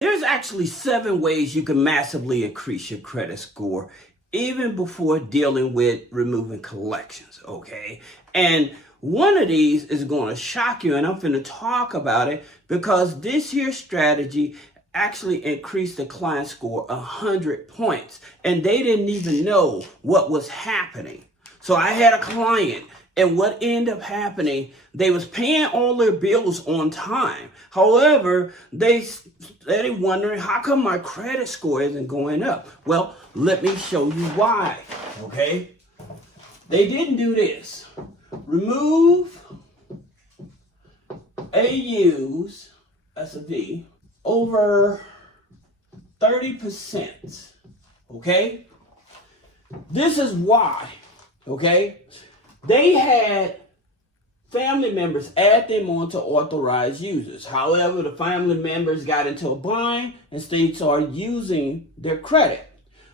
There's actually 7 ways you can massively increase your credit score, even before dealing with removing collections, okay? And one of these is going to shock you, and I'm going to talk about it because this here strategy actually increased the client score 100 points, and they didn't even know what was happening. So I had a client, and what ended up happening, they was paying all their bills on time. However, they started wondering, how come my credit score isn't going up? Well, let me show you why, okay? They didn't do this. Remove AUs, that's a V, over 30%, okay? This is why, okay? They had family members add them on to authorized users. However, the family members got into a bind and they started using their credit.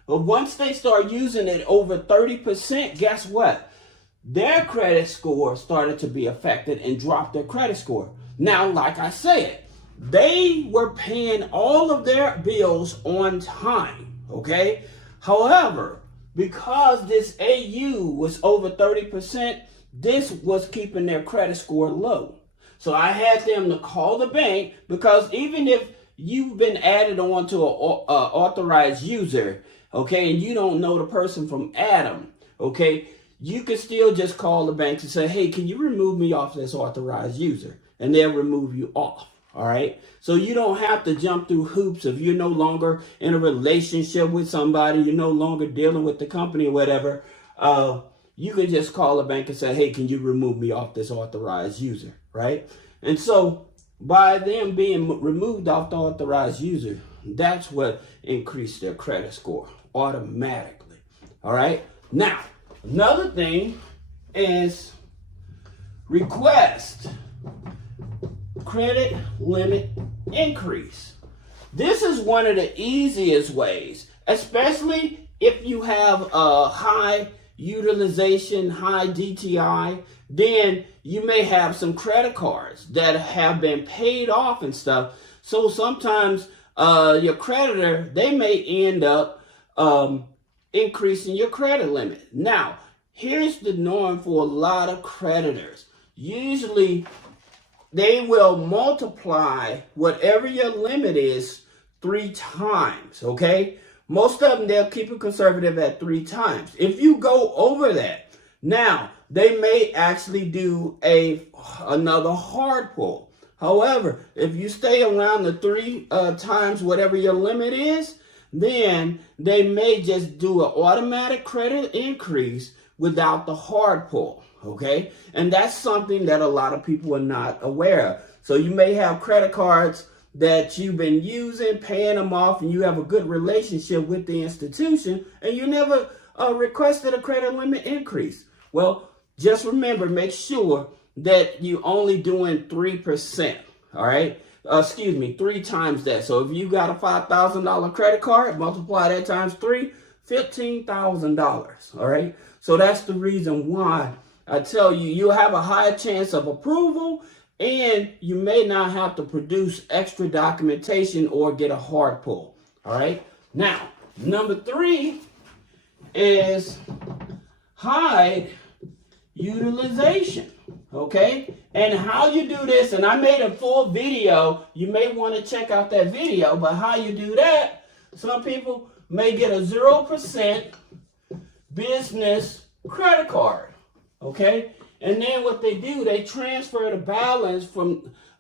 But once they start using it over 30%, guess what? Their credit score started to be affected and dropped their credit score. Now, like I said, they were paying all of their bills on time, okay? However, because this AU was over 30%, this was keeping their credit score low. So I had them to call the bank, because even if you've been added on to an authorized user, okay, and you don't know the person from Adam, okay, you can still just call the bank and say, hey, can you remove me off this authorized user? And they'll remove you off. All right. So you don't have to jump through hoops if you're no longer in a relationship with somebody, you're no longer dealing with the company or whatever. You can just call a bank and say, hey, can you remove me off this authorized user? Right. And so by them being removed off the authorized user, that's what increased their credit score automatically. All right. Now, another thing is request credit limit increase. This is one of the easiest ways, especially if you have a high utilization, high DTI, then you may have some credit cards that have been paid off and stuff. So sometimes your creditor, they may end up increasing your credit limit. Now, here's the norm for a lot of creditors. Usually, they will multiply whatever your limit is 3 times, okay? Most of them, they'll keep it conservative at 3 times. If you go over that, now, they may actually do another hard pull. However, if you stay around the 3 times whatever your limit is, then they may just do an automatic credit increase without the hard pull. Okay, and that's something that a lot of people are not aware of. So you may have credit cards that you've been using, paying them off, and you have a good relationship with the institution, and you never requested a credit limit increase. Well, just remember, make sure that you only doing 3%. All right, 3 times that. So if you got a $5,000 credit card, multiply that times 3, $15,000. All right, so that's the reason why I tell you, you have a higher chance of approval, and you may not have to produce extra documentation or get a hard pull. All right. Now, number 3 is hide utilization. Okay. And how you do this, and I made a full video. You may want to check out that video, but how you do that, some people may get a 0% business credit card. Okay, and then what they do, they transfer the balance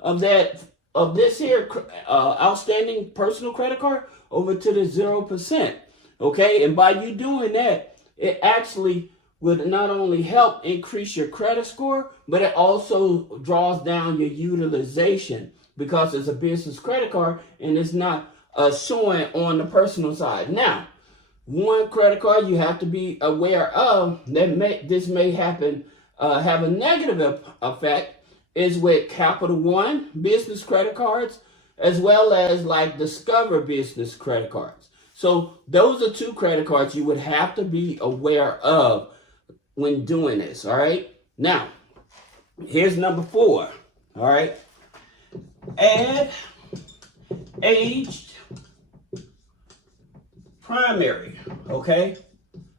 of this here outstanding personal credit card over to the 0%. Okay, and by you doing that, it actually would not only help increase your credit score, but it also draws down your utilization, because it's a business credit card and it's not showing on the personal side. Now, one credit card you have to be aware of that this may happen, have a negative effect, is with Capital One business credit cards, as well as like Discover business credit cards. So those are 2 credit cards you would have to be aware of when doing this. All right. Now, here's number 4. All right. Add aged primary, okay?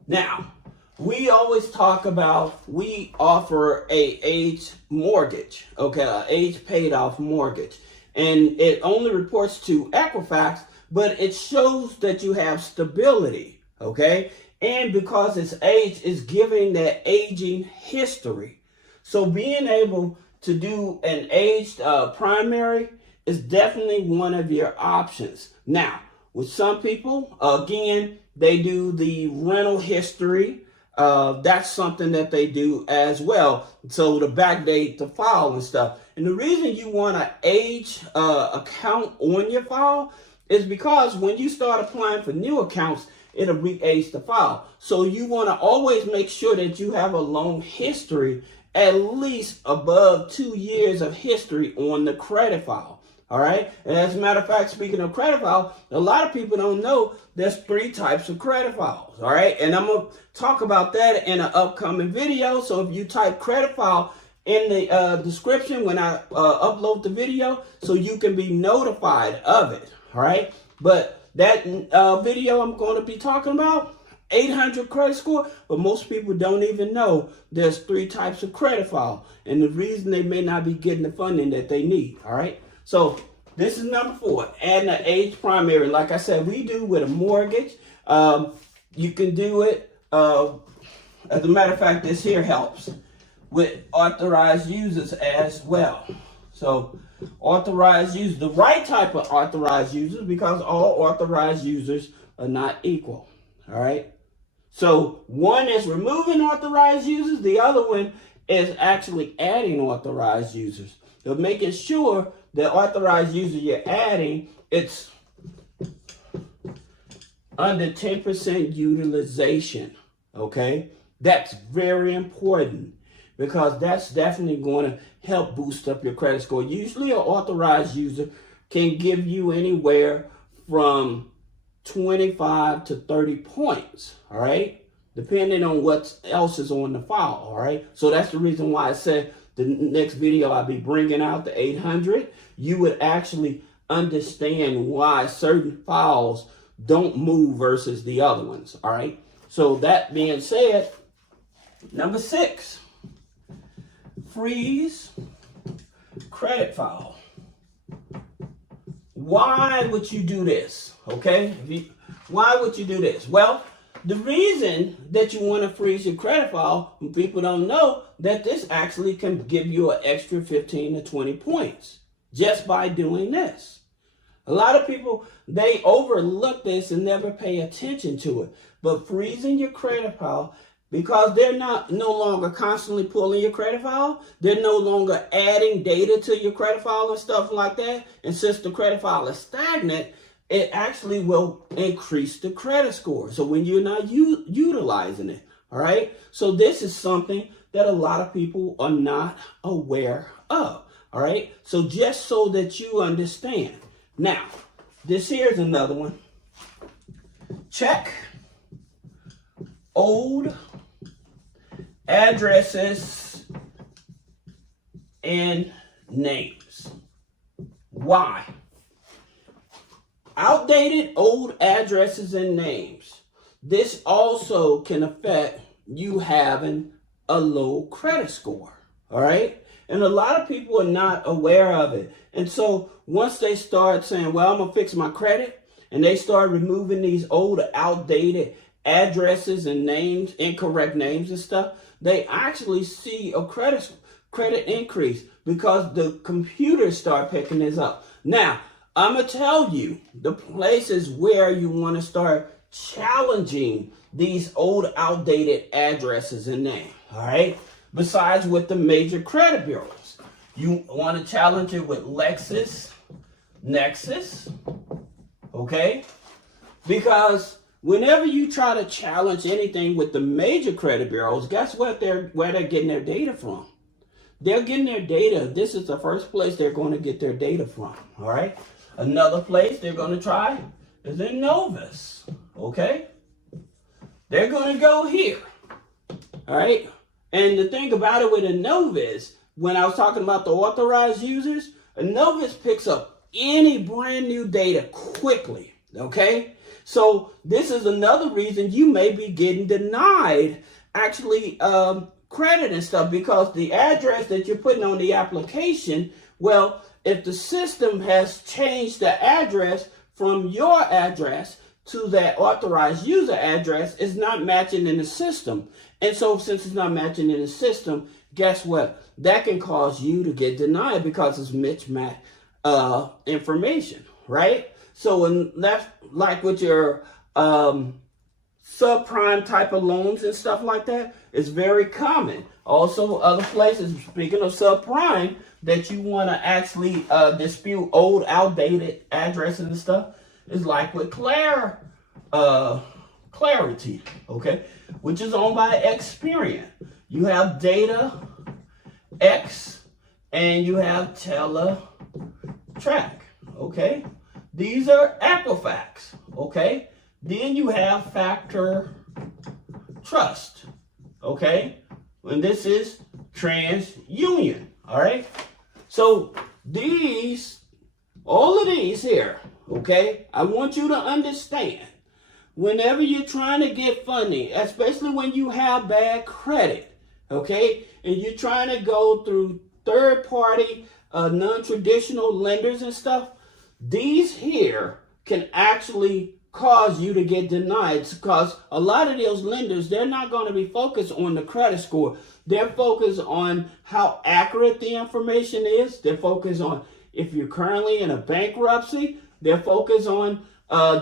Now, we always talk about, we offer a age mortgage, okay, an age paid off mortgage. And it only reports to Equifax, but it shows that you have stability, okay? And because it's age, is giving that aging history. So being able to do an aged primary is definitely one of your options. Now, with some people, again, they do the rental history. That's something that they do as well. So to backdate the file and stuff. And the reason you want an age account on your file is because when you start applying for new accounts, it'll re-age the file. So you want to always make sure that you have a loan history, at least above 2 years of history on the credit file. All right. And as a matter of fact, speaking of credit file, a lot of people don't know there's 3 types of credit files. All right. And I'm going to talk about that in an upcoming video. So if you type credit file in the description when I upload the video, so you can be notified of it. All right. But that video I'm going to be talking about, 800 credit score, but most people don't even know there's 3 types of credit file. And the reason they may not be getting the funding that they need. All right. So this is number 4, adding an age primary. Like I said, we do with a mortgage. You can do it. As a matter of fact, this here helps with authorized users as well. So authorized users, the right type of authorized users, because all authorized users are not equal. All right. So one is removing authorized users. The other one is actually adding authorized users. So making sure the authorized user you're adding, it's under 10% utilization, okay? That's very important because that's definitely going to help boost up your credit score. Usually an authorized user can give you anywhere from 25 to 30 points, all right? Depending on what else is on the file, all right? So that's the reason why I said the next video I'll be bringing out the 800. You would actually understand why certain files don't move versus the other ones, all right? So that being said, number 6, freeze credit file. Why would you do this, okay? Why would you do this? Well, the reason that you want to freeze your credit file, people don't know that this actually can give you an extra 15 to 20 points just by doing this. A lot of people, they overlook this and never pay attention to it. But freezing your credit file, because they're no longer constantly pulling your credit file, they're no longer adding data to your credit file and stuff like that. And since the credit file is stagnant, it actually will increase the credit score. So when you're not utilizing it, all right? So this is something that a lot of people are not aware of, all right? So just so that you understand. Now, this here's another one. Check old addresses and names. Why? Outdated old addresses and names. This also can affect you having a low credit score, all right? And a lot of people are not aware of it. And so once they start saying, well, I'm going to fix my credit, and they start removing these old outdated addresses and names, incorrect names and stuff, they actually see a credit increase because the computers start picking this up. Now, I'm going to tell you the places where you want to start challenging these old outdated addresses and names, all right? Besides with the major credit bureaus. You want to challenge it with LexisNexis, okay? Because whenever you try to challenge anything with the major credit bureaus, guess what? Where they're getting their data from. They're getting their data. This is the first place they're going to get their data from, all right? Another place they're going to try is in Novus, okay? They're going to go here, all right? And the thing about it with a Novus, when I was talking about the authorized users, a Novus picks up any brand new data quickly, Okay? So this is another reason you may be getting denied actually credit and stuff, because the address that you're putting on the application, well, if the system has changed the address from your address to that authorized user address, it's not matching in the system. And so since it's not matching in the system, guess what? That can cause you to get denied because it's mismatched information, right? So and that's like with your subprime type of loans and stuff like that, it's very common. Also, other places, speaking of subprime, that you want to actually dispute old, outdated addresses and stuff, is like with Clarity, okay, which is owned by Experian. You have Data X and you have TeleTrack, okay. These are Equifax, okay. Then you have Factor Trust, okay, and this is TransUnion, all right. So these, all of these here, okay, I want you to understand, whenever you're trying to get funding, especially when you have bad credit, okay, and you're trying to go through third-party, non-traditional lenders and stuff, these here can actually cause you to get denied, because a lot of those lenders, they're not going to be focused on the credit score. They're focused on how accurate the information is. They're focused on if you're currently in a bankruptcy. They're focused on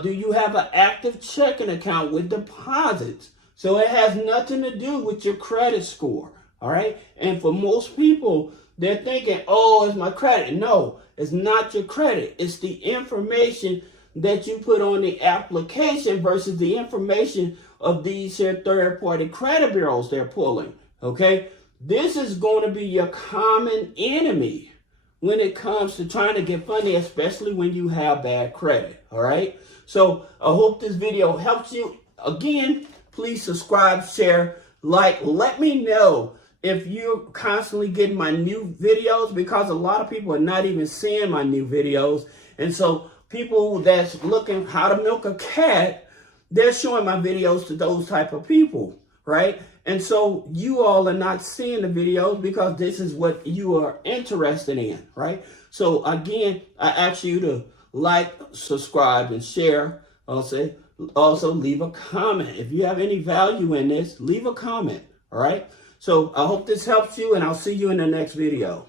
do you have an active checking account with deposits? So it has nothing to do with your credit score, all right? And for most people, they're thinking, oh, it's my credit. No, it's not your credit. It's the information that you put on the application versus the information of these here third-party credit bureaus they're pulling, okay? This is going to be your common enemy when it comes to trying to get funding, especially when you have bad credit, all right? So I hope this video helps you. Again, please subscribe, share, like. Let me know if you're constantly getting my new videos, because a lot of people are not even seeing my new videos. And so people that's looking how to milk a cat, they're showing my videos to those type of people, right? And so you all are not seeing the videos because this is what you are interested in, right? So again, I ask you to like, subscribe, and share. Also leave a comment. If you have any value in this, leave a comment, all right? So I hope this helps you, and I'll see you in the next video.